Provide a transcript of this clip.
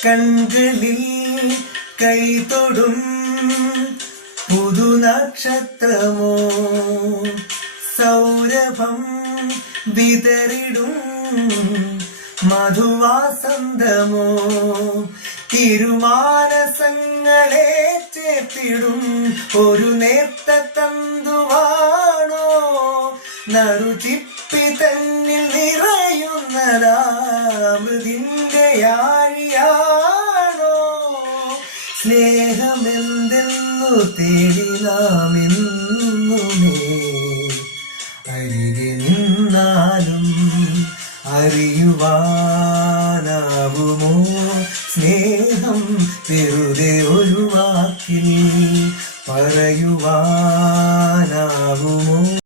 കൺകളിൽ കൈതൊടും പുതുനക്ഷത്രമോ സൗരഭം വിതറിടും മധുവാസന്തമോ തിരുമാനസങ്ങളെ ചേർത്തിടും ഒരു നേർത്ത തന്തുവാണോ നറുചിപ്പി തന്നിൽ നിറയുന്നതാമൃതിന്റെ യാഴിയാണോ സ്നേഹമെന്തെന്നു തേടി നാം എന്നുമേ അരികെ നിന്നാലും അറിയുവാനാവുമോ സ്നേഹം വെറുതെ ഒരു വാക്കിൽ പറയുവാനാവുമോ